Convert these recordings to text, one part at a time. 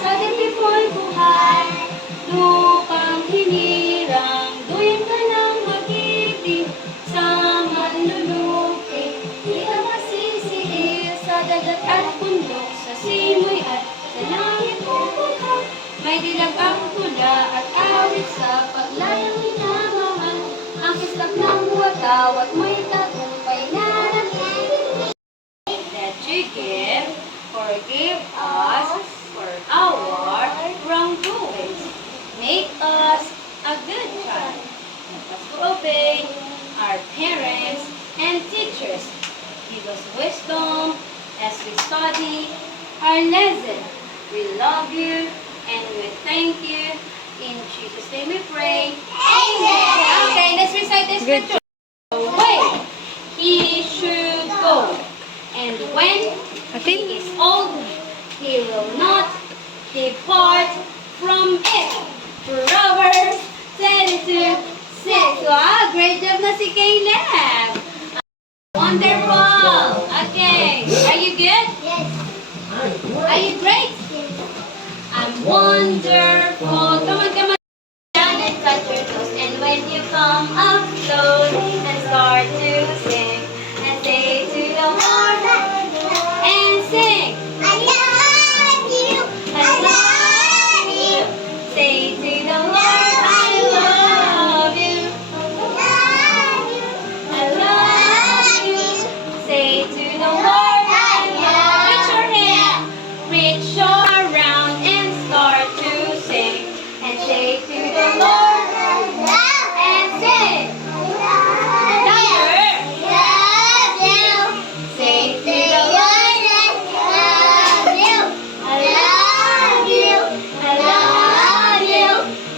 Sa dibdib mo'y buhay, lupang hinirang, duyan ka ng magiting sa manlulupi. Di ka masisiil sa dagat at bundok, sa simoy at sa langit pupunta. May dilag ang pula at awit sa paglayang minamahal. Ang kislap ng wataw at may tagumpay na nakikinig. That you forgive us for our wrongdoings. Make us a good child. Help us to obey our parents and teachers. Give us wisdom as we study our lesson. We love you and we thank you. In Jesus' name we pray. Amen. Okay, let's recite this scripture. Away he should go, and when he is old, he will not depart from it. Proverbs 22:6. Wow, great job na si Caleb. Wonderful. Okay, are you good? Yes. Are you great? I'm wonderful. Come on, come on. Down and touch your toes. And when you come up slowly and start to sing and say to the Lord and sing. I love you. I love you. Say to the Lord, I love you. I love you. Say to the Lord, I love you. Reach your hand. Reach your around and start to sing. And say to the Lord and sing. Louder. Say to the Lord, I love you. I love you. I love you.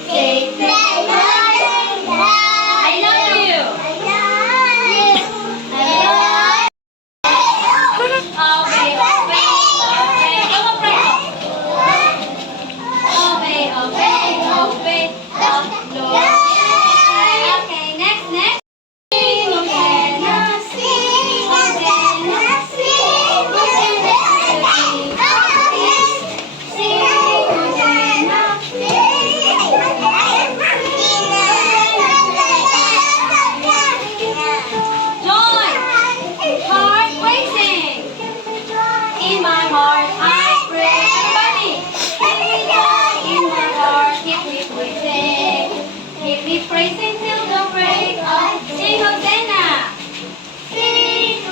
Say to the Lord, I love you. I love you. Obey, obey, obey. Come on, pray. Obey, obey, obey the Lord. Okay, next, next. Sing, Hosanna, sing, Hosanna, sing, Hosanna, sing, Hosanna, joy, heart praising. In my heart I pray. Everybody. In my heart, keep me praising. Keep me praising till the break of sing Hosanna. Sing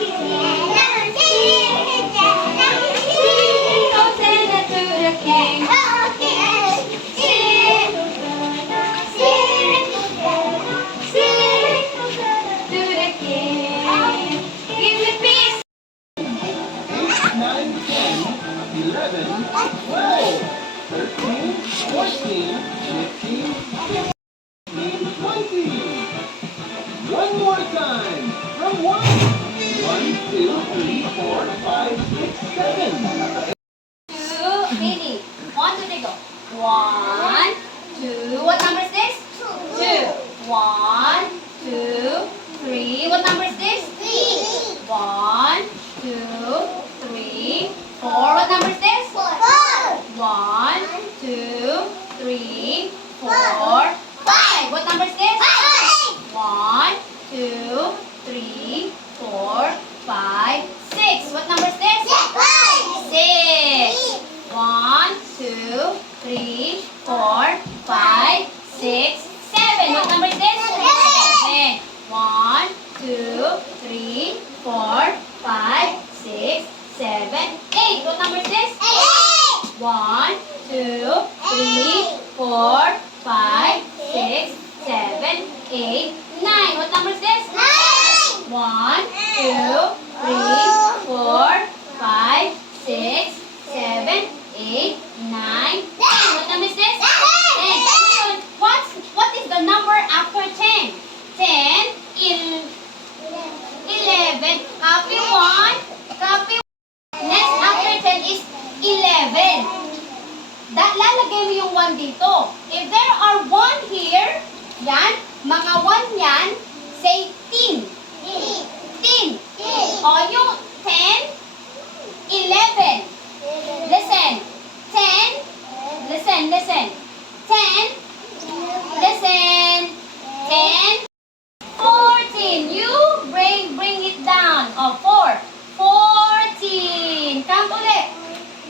Hosanna to the King. Sing to the King. Give me peace. 9, 10, 11, 12, 13, 14, 15, 16, 20. One more time. From 1. 1, 2, 3, 4, 5, 6, 7. Two, ready. 1, 2, 3, go. 1, 2. What number is this? 2. 1, 2, 3. What number is this? 1, 2, 3, 4. What number is this? 1, 2, 3, 4, 5. What number is this? 1, 2, 3, 4, 5, 6. What number is this? 6. 1, 2, 3, 4, 5, 6, 7. What number is this? 7. 1, 2, 3, 4, 5, 6, 7, 8. What number is this? 1, 2, 3, 4, 5, 6, 7, 8, 9. What number is this? 1, 2, 3, 4, 5, 6, 7, 8, 9, 10. What number is this? 10. What is the number after 10? 10, 11. Copy 1. Copy 1. Next after 10 is 11. Lalagay mo yung 1 dito. If there are 1 here, yan, mga 1 yan, say 10. 10. O yung 10, 11. Listen. 10,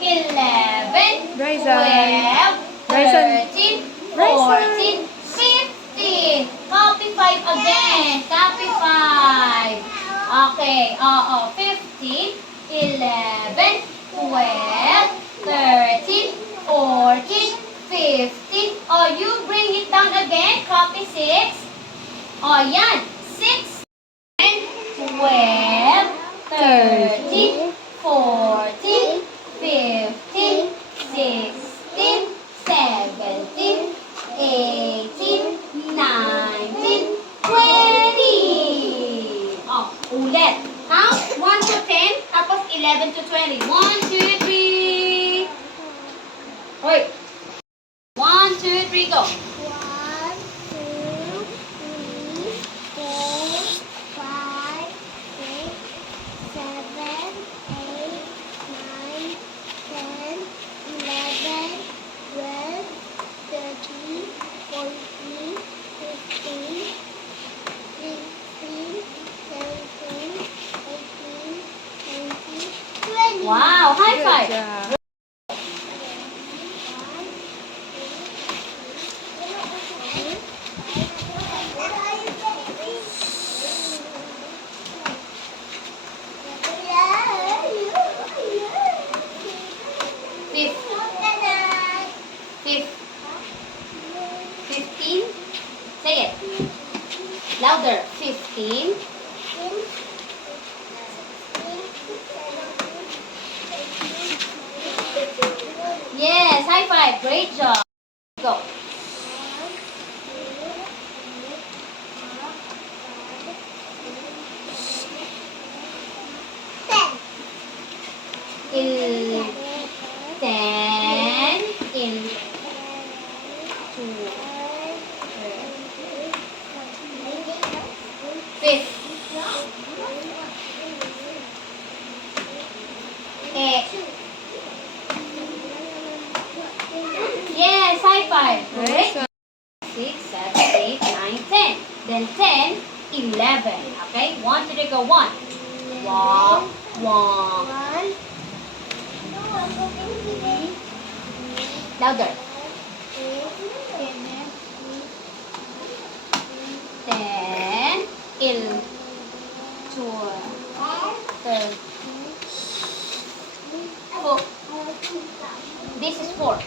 11, Bryson. 12, Bryson. 13, Bryson. 14, 15. Copy 5 again. Copy 5. Okay. 15, 11, 12, 13, 14, 15. Oh, you bring it down again. Copy 6. Oh, yan. 6, 12, 13, 14, 15, 16, 17, 18, 19, 20. Oh, ulit. Count 1 to 10, tapos 11 to 20. 1, 2, 3. Hoy. 1, 2, 3, go. 1, 2, 3, 4, 5, 6, 7, 8, 9, 10, 11, 12, 13, 14, 15, 16, 17, 18, 19, 20. Wow, high Good five. job. Fifth, 15. Say it. Louder. 15. Yes, high five. Great job. Go. Il, 10. In, 2. Fifth. Eh. Yes, high five. Great. Nice. 6, 7, 8, 9, 10. Then 10, 11. Okay? 1, 2, 3, go. 1. Walk, walk. Louder. 10, 11, 12, 13. This is 4.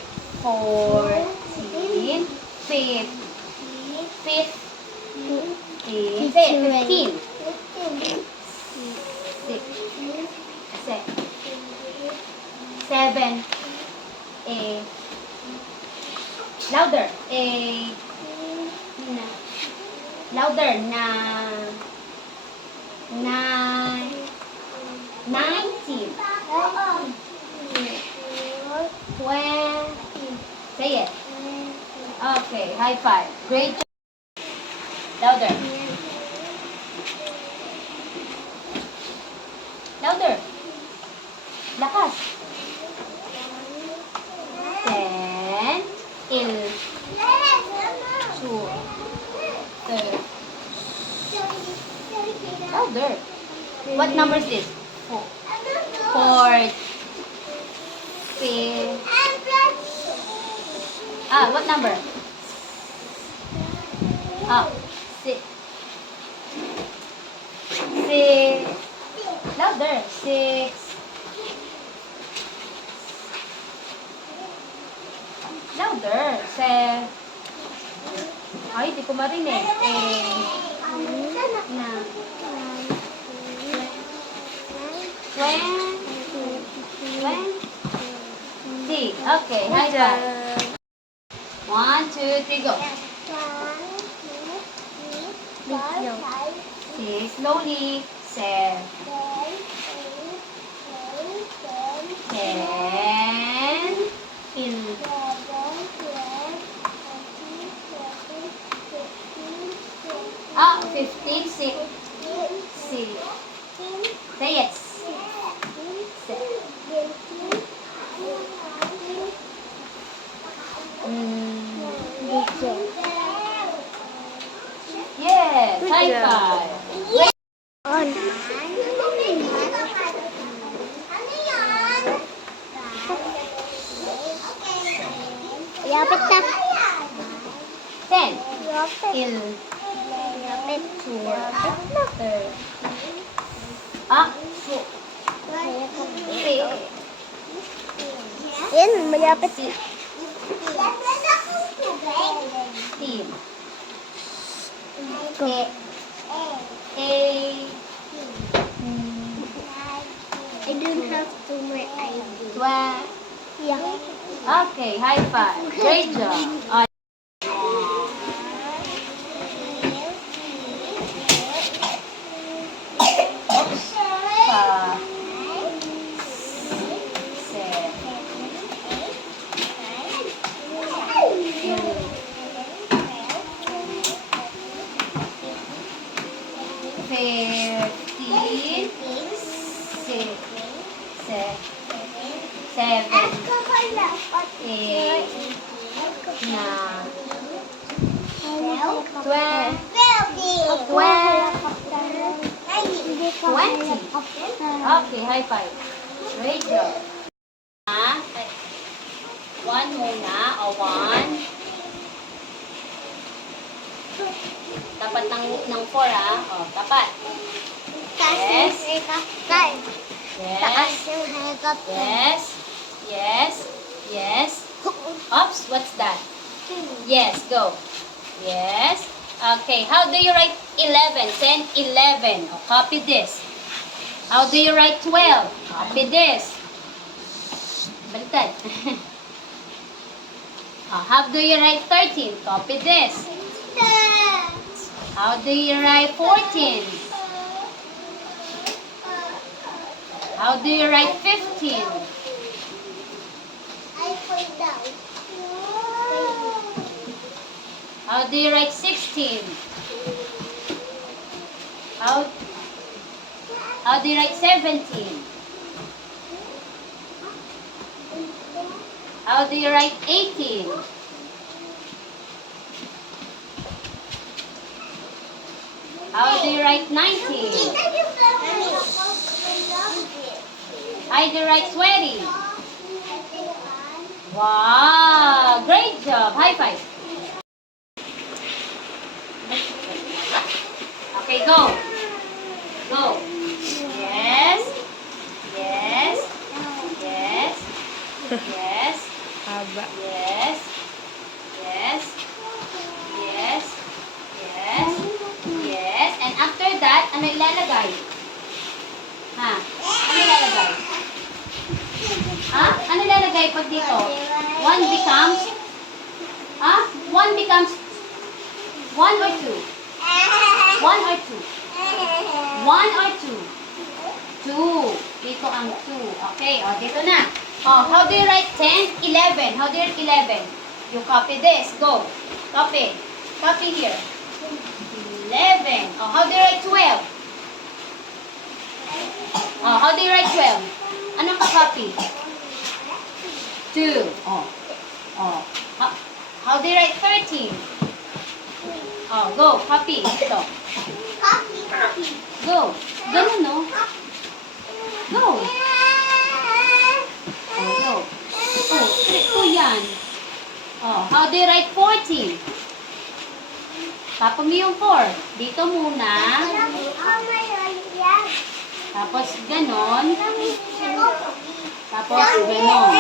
14, 15, 15, 15, 6, 7, 8. Louder. 8. Louder. 9. 9. 19. 20. Say it. Okay, high five. Great job. Louder. Louder. Lakas. 10, 11, 12, 13. Louder. What number is this? 4. 4. 5. What number? 6. 6. Louder. 6. Louder. 7. Ay, di ko marinig. 20. Okay, high Good five. job. 1, 2, 3, go. Six, slowly. 7, 10, 11. 15, 6. 6. Say it. 6. Yes, Good high job. five. On. Ano yan? Malapit na. 10. Malapit. Malapit. Malapit na. 30. Ah, Yan, malapit. 16. I don't have to wear ID. 12. Yeah. Okay, high five. Great job. Five, 15, 7, 8, 9, 12, 20. Okay, high five. Great job. One muna, o one. Tapat ng 4 O, tapat. Yes. Taas Yes. yung helicopter. Yes. Yes. Yes. Oops, what's that? Yes, go. Yes. Okay, how do you write 11? Send 11. Oh, copy this. How do you write 12? Copy this. Baliktad. Oh, how do you write 13? Copy this. How do you write 14? How do you write 15? I fall down. How do you write 16? How do you write 17? How do you write 18? How do you write 19? How do you write 20? Wow! Great job! High five! Okay, go! Go! Yes! Yes! Yes! Yes! Haba. Yes! Yes! Yes! Yes! Yes! And after that, ano ilalagay? Ha? Ano ilalagay? Ha? Ano ilalagay pag dito? 1 becomes? Ha? 1 becomes 1 or 2? 1 or 2? 1 or 2? 2. Dito ang 2. Okay, o dito na. Oh, how do you write 10? 11. How do you write 11? You copy this. Go. Copy. Copy here. 11. Oh, how do you write 12? Oh, how do you write 12? Anong ka-copy? 2. Oh. Oh. How do you write 13? Oh, go. Copy. Ito. Go. Ganun, no? Go. Oh, go. Oh, 2 yan. Oh, how do you write 14? Tapos mo yung 4. Dito muna. Tapos ganon. Tapos ganon.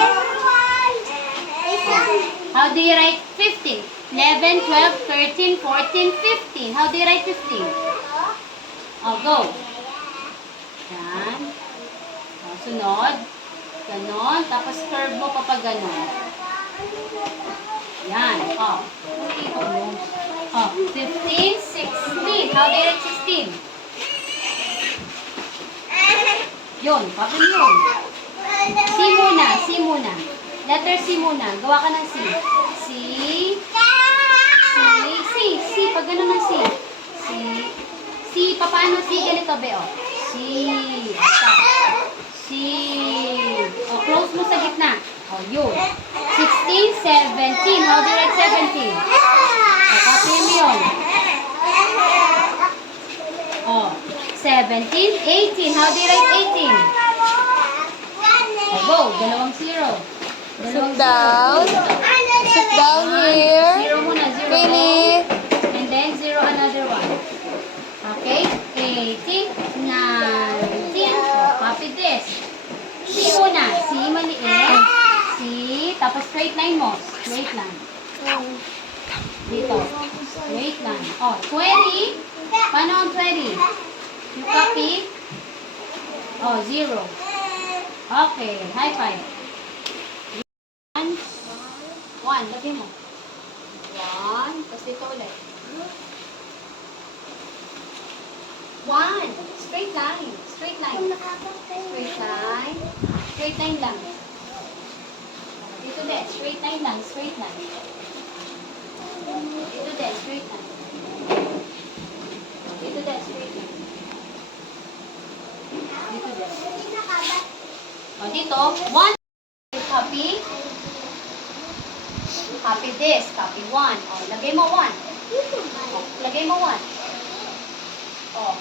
How do you write 15? 11, 12, 13, 14, 15. How do you write 15? Oh, go. Yan. Oh, sunod. Ganon. Tapos curve mo kapag ganon. Yan. Oh. Oh, 15, 16. How do you write 16? Yun. Kapag yun. C muna. C muna. Letter C muna. Gawa ka ng C. C. C. C. Pag gano'n ng C. C. C. Paano C? Ganito, Beo. C. Ito. C. O, close mo sa gitna. O, yun. 16, 17. How do you write 17? O, copy mo yun. O, 17, 18. How do you write 18? O, go. 2 0. Dalawang down. zero. Sit down here. Zero muna, zero. Finish. And then zero another one. Okay? 18, 19. Copy this. C muna. C maliit. C. Tapos straight line mo. Straight line. Dito. Straight line. Oh, 20. Paano ang 20? You copy? Oh, 0. Okay. High five. 1. 1. Lagyan mo. 1. Tapos dito ulit. 1. Straight line. Straight line. Straight line. Straight line lang. Dito din. Straight line lang. Straight line. Dito din. Straight line. Dito din. Straight line. Dito din. O, dito. 1. Copy. Copy this. Copy 1. O, lagay mo 1. O, lagay mo 1. O,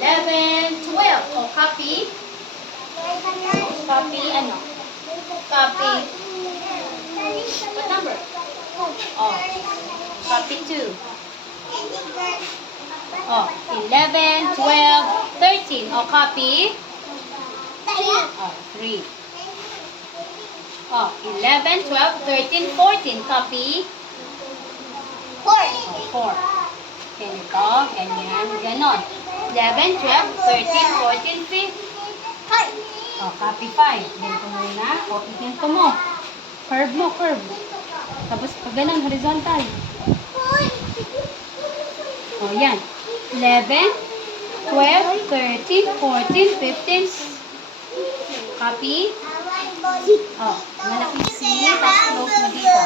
11, 12. O, copy. Copy, ano? Copy. What number? O, copy 2. O, 11, 12, 13. O, copy. O, 3. O, 11, 12, 13, 14. Copy. O, 4. Ganito, ganyan, ganon. 11, 12, 13, 14, 15. O, copy 5. Ganito muna. O, iganto mo. Curve mo, curve. Tapos, pag ganon, horizontal. O, yan. 11, 12, 13, 14, 15. Copy. O, malaking C. Tapos, close mo dito.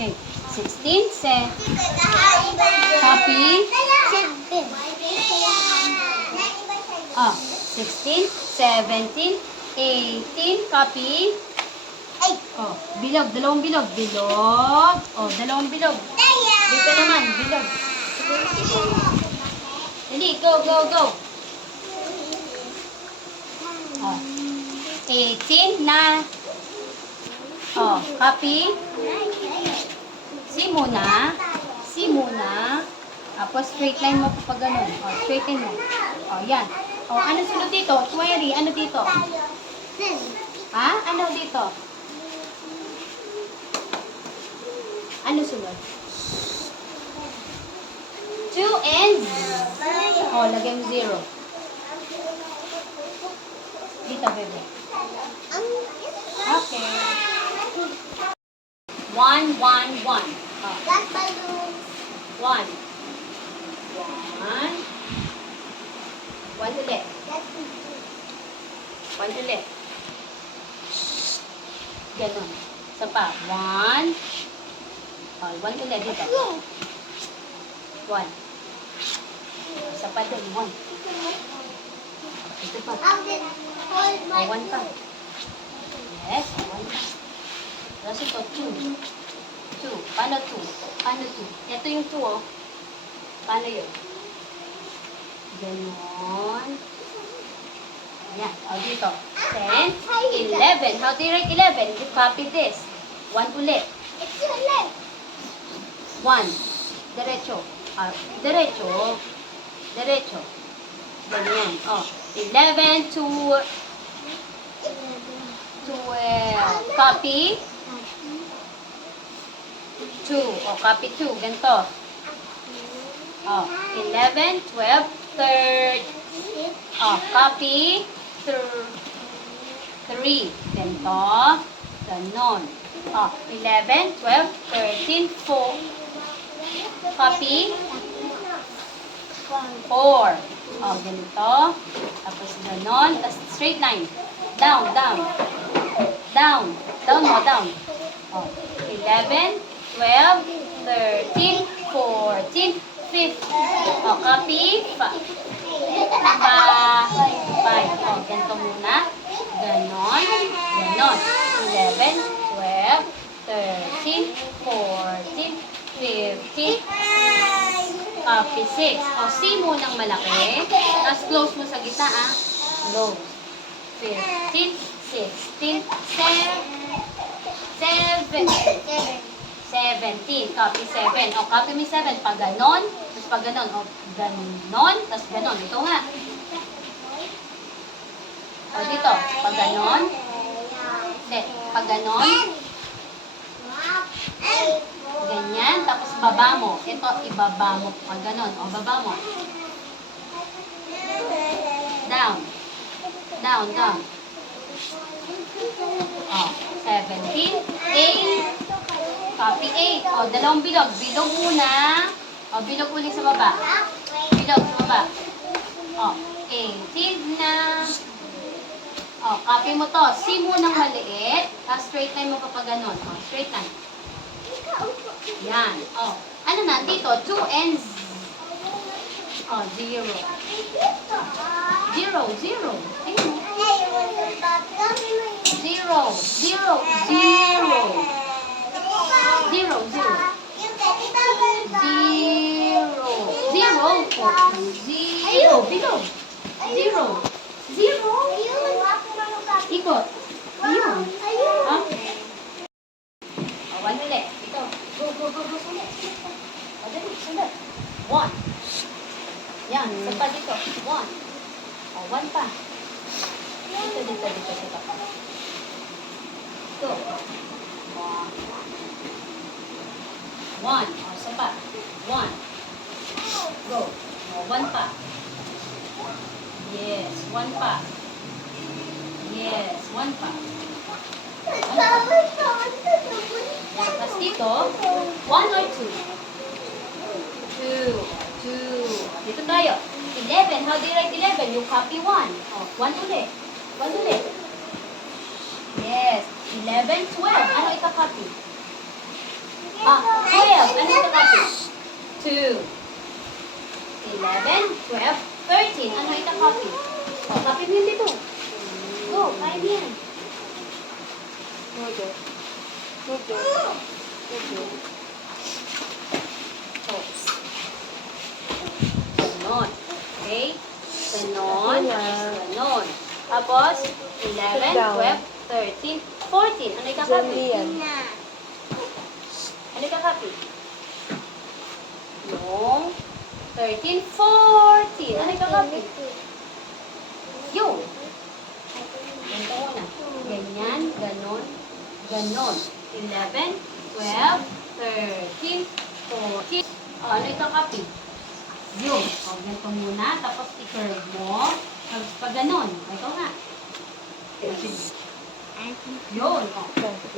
Okay. 16, copy. Oh, 16, 17, 18, copy. Oh, bilog, dalawang bilog. Bilog. Oh, dalawang bilog. Dito naman, bilog. Hindi, go, go, go. Oh, 18 na. Oh, copy. C muna. C muna. Tapos straight line mo pa ganun. O, straight line mo. O, yan. O, ano sunod dito? 20. Ano dito? Ha? Ano dito? Ano sunod? 2 and o, lagay mo 0. Dito, bebe. Okay. 1, 1, 1. Oh. 1. 1. 1 ulit. 1 ulit. Ganon. Isa pa. 1. Oh, 1 ulit dito. 1. Isa pa din. 1. Ito pa. Oh, 1 pa. Yes, 1 pa. Tapos ito, 2. 2. Paano 2? Paano 2? Ito yung 2, oh. Paano yun? Ganon. Ayan. O, dito. 10, 11. How do you write 11? You copy this. 1 ulit. 1. Diretso. Diretso. Diretso. Ganyan. O, 11 to 12. Copy. 2. O, copy 2. Ganito. O, 11, 12, 13. O, copy 3. Ganito. Ganon. O, 11, 12, 13, 4. Copy 4. O, ganito. Tapos ganon. Tapos straight line. Down, down. Down. Down mo, down. O, 11, 12, 13, 14, 15. O, copy. 5. O, ganito muna. Ganon. Ganon. 11, 12, 13, 14, 15. Copy 6. O, C munang malaki. Tapos close mo sa gitna, ah. Close. 15, 16, 17, 17. Copy 7. O, copy mo 7. Pag ganon, tapos pag ganon. O, ganon, tapos ganon. Ito nga. O, dito. Pag ganon. Hindi. Pag ganon. Ganyan. Tapos baba mo. Ito, ibaba mo. Pag ganon. O, baba mo. Down. Down, down. O, 17. 8. Copy 8. O, dalawang bilog. Bilog muna. O, bilog ulit sa baba. Bilog sa baba. O, 18 na. O, copy mo to. C munang maliit. Tapos straight line mo kapag ganon. O, straight line. Yan. O, ano na? Dito, 2 and O, 0. 0, 0. Ayun mo. 0, 0, 0. 0, 0. 0. 0. Bilog. 0. 0. Ikot. Ayun. Ha? O, 1 ulit. Ito. Go, go, go, go. Sulit. O, dali. Sulit. 1. Yan. Isa pa dito. 1. O, 1 pa. Dito, dito, dito, dito. Go. 1. O, isa pa. 1. Go. O, 1 pa. Yes. 1 pa. Yes. 1 pa. Yan. Tapos dito, 1 or 2? 2. 2. Dito tayo. 11. How do you write 11? You copy 1. Oh, 1 ulit. 1 ulit. Yes. 11, 12. Ano ika-copy? 12. Ano ika-copy? 2. 11, 12, 13. Ano ika-copy? Oh, copy mo yun dito. Go. Kaya mo yan. Oh. Ganon. Okay? Ganon. Ganon. Tapos, 11, 12, 13, 14. Ano ika-copy? Ano ika-copy? Yung 13, 14. Ano ika-copy? Yung. Ganito na. Ganyan, ganon, ganon. 11, 12, 13, 14. Ano ika-copy? Yung. O, ganito muna. Tapos i-curve mo. Tapos pag ganon. Ito nga. Yun. O,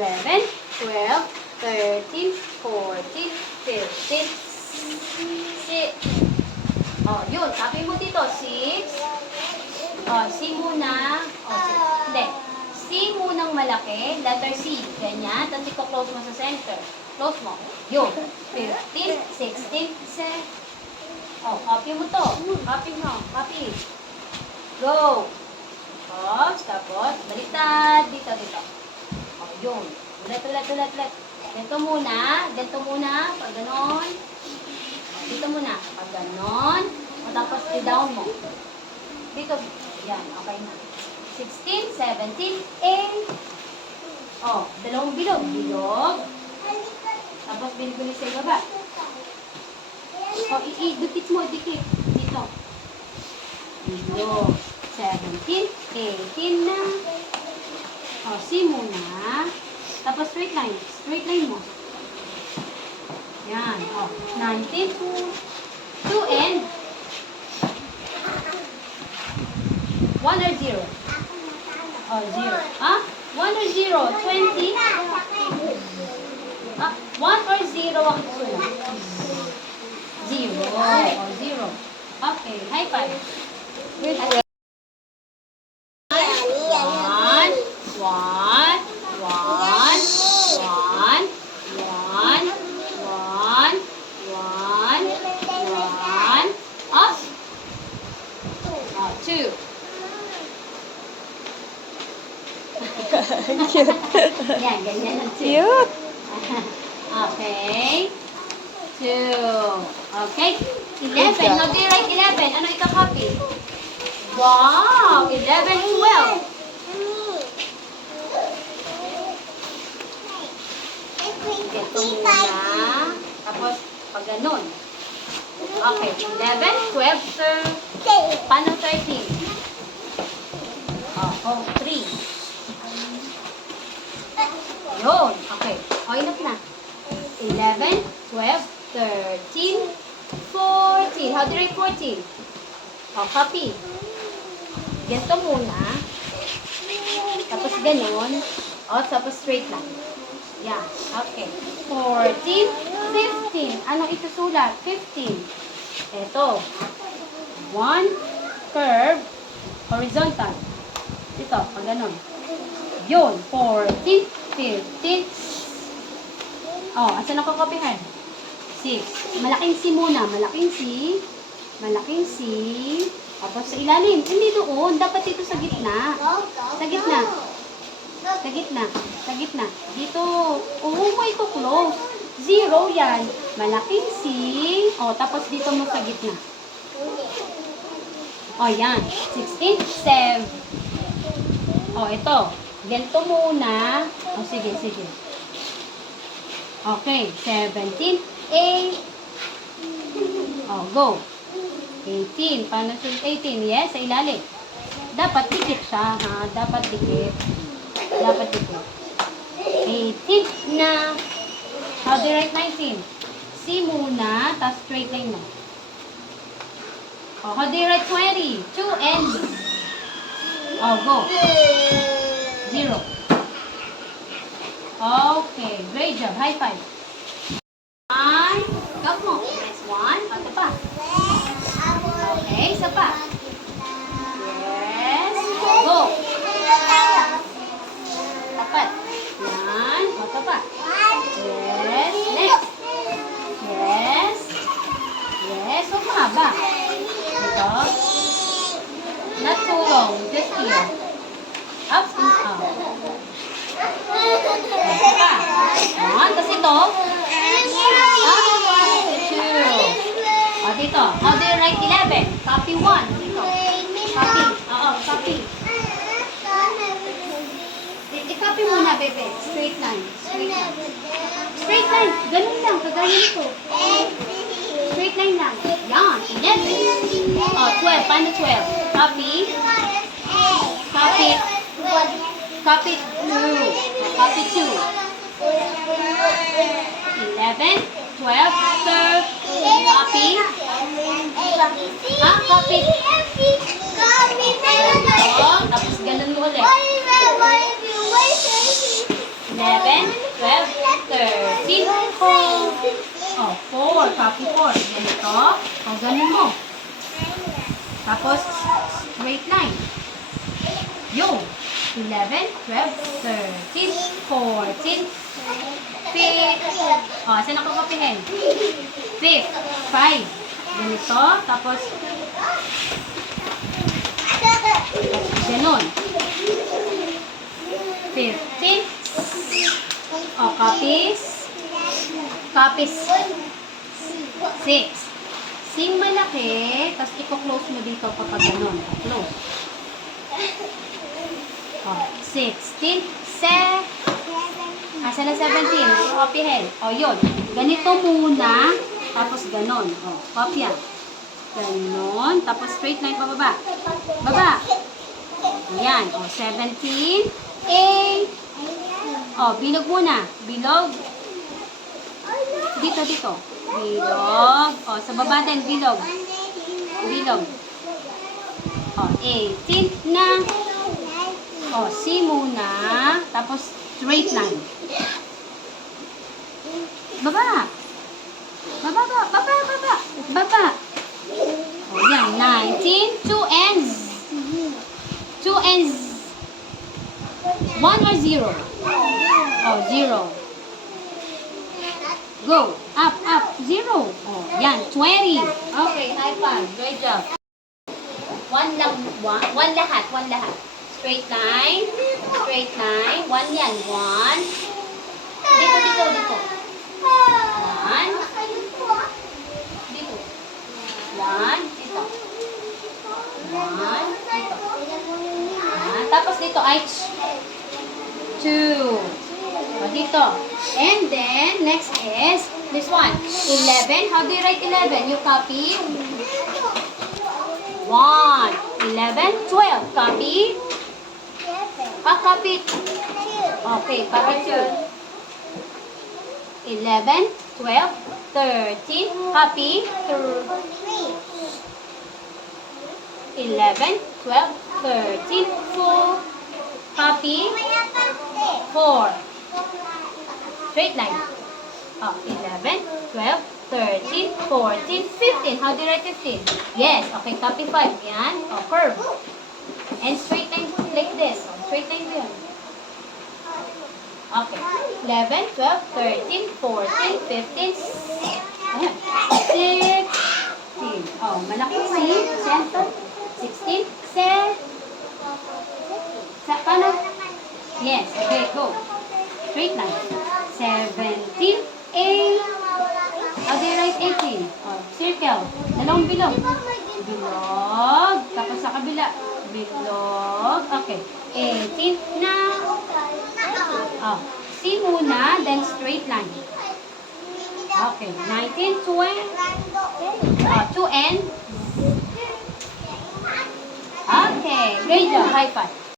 11, 12, 13, 14, 15, 6. O, yun. Copy mo dito. 6. O, C muna. O, hindi. C munang malaki. Letter C. Ganyan. Tapos i-close mo sa center. Close mo. Yun. 15, 16, 17. O, copy mo to. Copy mo. Copy. Go. Tapos, baliktad. Dito, dito. O, yun. Ulit. Ganito muna. Pag ganon. Dito muna. Pag ganon. O, tapos i-down mo. Dito. Yan. Okay na. 16, 17, 8. O, dalawang bilog. Bilog. Tapos bilig-bilig sa ibaba. O, dikit mo. Dikit. Dito. Bilog. 17, 18 na. O, C muna. Tapos straight line. Straight line mo. Yan. O, 19, 2 and 1 or 0? O, 0. Ha? 1 or 0? 20? 1 or 0 ang sulat? 0. O, 0. Okay. High five. One. Up. 2. Cute. Yan, ganyan ang 2. Cute. Okay. 2. Okay. 11. How do you write 11? Ano ika-copy? Wow! 11, 12. Ito muna. Tapos, pag ganun. Okay, 11, 12, paano 13? Oh, 3. Yun. Okay. O, enough na. 11, 12, 13, 14. How do you write 14? O, copy. Ganito muna. Tapos ganun. O, tapos straight lang. Yan. Okay. 14, 15. Anong itusulat? 15. Ito. 1 curve, horizontal. Ito, pag ganun. Yun. 14, 15. Oh, asan ako kopihan? 6. Malaking C muna. Malaking C. Malaking C. Tapos sa ilalim. Hindi doon. Dapat dito sa gitna. Sa gitna. Sa gitna. Sa gitna. Dito. Oo, may ito close. 0 yan. Malaking C. O, tapos dito mo sa gitna. O, yan. 16, 7. O, ito. Ganito muna. O, sige, sige. Okay. 17, 8. O, go. 18. Paano sunod 18? Yes, sa ilalim. Dapat dikit siya, ha? Dapat dikit. Dapat dikit. 18 na. How do you write 19? C muna, tapos straight line mo. Oh, how do you write 20? 2 and oh, go. 0. Okay, great job. High five. 1. Gap mo. Press 1. Pato pa. Okay, isa pa. Yes. Go. Tapat. Yan. Pato pa. Yes. Next. Yes. Yes. So, mahaba. Ito. Not too long. Just here. Up and out. Isa. Yan. Tapos ito. O, dito. How do you write 11? Copy 1. Dito. Copy. Oo, copy. I-copy muna, bebe. Straight line. Straight line. Straight line. Ganun lang. Kagaya nito. Straight line lang. Yan. 11. O, 12. Paano 12? Copy. Copy. Copy 2. Copy 2. 11, 12, 13. Copy. Ah, copy. O, tapos ganun mo ulit. 11, 12, 13. Oh, 4. Copy 4. Ganito. O, ganun mo. Tapos, straight line. Yung. 11, 12, 13, 14, 5. O, saan ako kapihin? 5. 5. Ganito. Tapos, ganun. 15. O, copies. Copies. 6. Sing malaki. Tapos, i-close mo dito kapag ganun. Close. O, 16. Asa na 17? Kopyahin. O, yun. Ganito muna. Tapos, ganon. O, kopya. Ganon. Tapos, straight line pababa. Baba. Ayan. O, 17. A. O, bilog muna. Bilog. Dito, dito. Bilog. O, sa baba din, bilog. Bilog. O, 18 na. O, C muna. Tapos, straight line. Baba. Baba, baba, baba. Baba. O, yan. 19. 2 ends. 2 ends. 1 or 0? O, 0. Go. Up, up. 0. O, yan. 20. Okay, high five. Great job. One lang. One lahat. One lahat. Straight line. Straight line. 1 yan. 1. Dito, dito, dito. 1. Dito. 1. Dito. 1. Dito. 1. Tapos dito, H. 2. O, dito. ito. And then, next is this one. 11. How do you write 11? You copy 1. 11. 12. Copy. Copy. Okay, copy 2. 11. 12. 13. Copy. 11. 12. 13. 4. Copy. 4. Straight line. 11, 12, 13, 14, 15. How do you write 15? Yes. Okay, copy 5. Yan. Curve. And straight line like this. Straight line yun. Okay. 11, 12, 13, 14, 15, ayan. 16. Malaki C. Center. 16. Paano? Yes. Okay, go. Straight line. 17, 8. How do you write 18? Circle. Dalawang bilog. Bilog. Tapos sa kabila. Bilog. Okay. 18 na. C muna, then straight line. Okay. 19, 20. 2 and. Okay. Great job. High five.